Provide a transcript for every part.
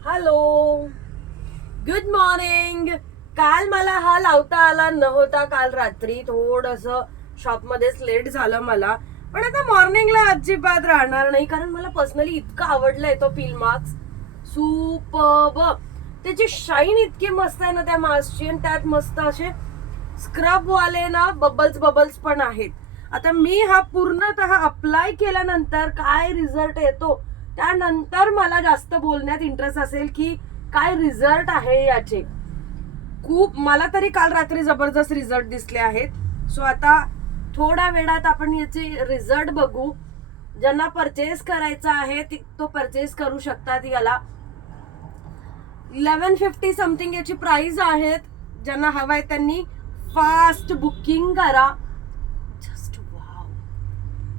Hello, good morning. काल मला हा लावता आला नव्हता. काल रात्री थोडस शॉपमध्येच लेट झालं मला, पण आता मॉर्निंगला अजिबात राहणार नाही, कारण मला पर्सनली इतका आवडलाय तो पील मास्क. सुपर्ब. त्याची शाईन इतकी मस्त आहे ना त्या मास्कची, आणि त्यात मस्त असे स्क्रब वाले ना बबल्स पण आहेत. आता मी हा पूर्णतः अप्लाय केल्यानंतर काय रिझल्ट येतो त्यानंतर मला जास्त बोलण्यात इंटरेस्ट असेल की काय रिझल्ट आहे याचे. खूप मला तरी काल रात्री जबरदस्त रिझल्ट दिसले आहेत. सो आता थोड्या वेळात आपण याचे रिझल्ट बघू. ज्यांना परचेस करायचा आहे तो परचेस करू शकतात. याला 1150 समथिंग याची प्राइस आहेत. ज्यांना हवाय त्यांनी फास्ट बुकिंग करा. Just wow.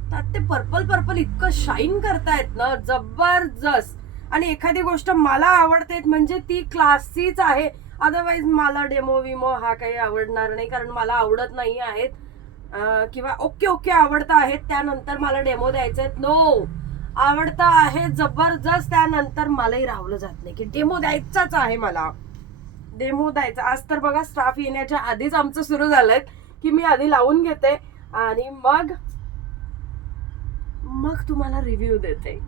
त्यात ते पर्पल इतकं शाईन करतायत ना, जबरदस्त. आणि एखादी गोष्ट मला आवडते म्हणजे ती क्लासीच आहे. अदरवाईज मला डेमो विमो हा काही आवडणार नाही, कारण मला आवडत नाही आहेत. किंवा ओके आवडतं आहेत त्यानंतर मला डेमो द्यायचे आहेत. नो, आवडतं आहे जबरदस्त त्यानंतर मलाही राहवलं जात नाही की डेमो द्यायचाच आहे. मला डेमो द्यायचा. आज तर बघा, स्टाफ येण्याच्या आधीच आमचं सुरू झालंय की मी आधी लावून घेते आणि मग तुम्हाला रिव्ह्यू देते.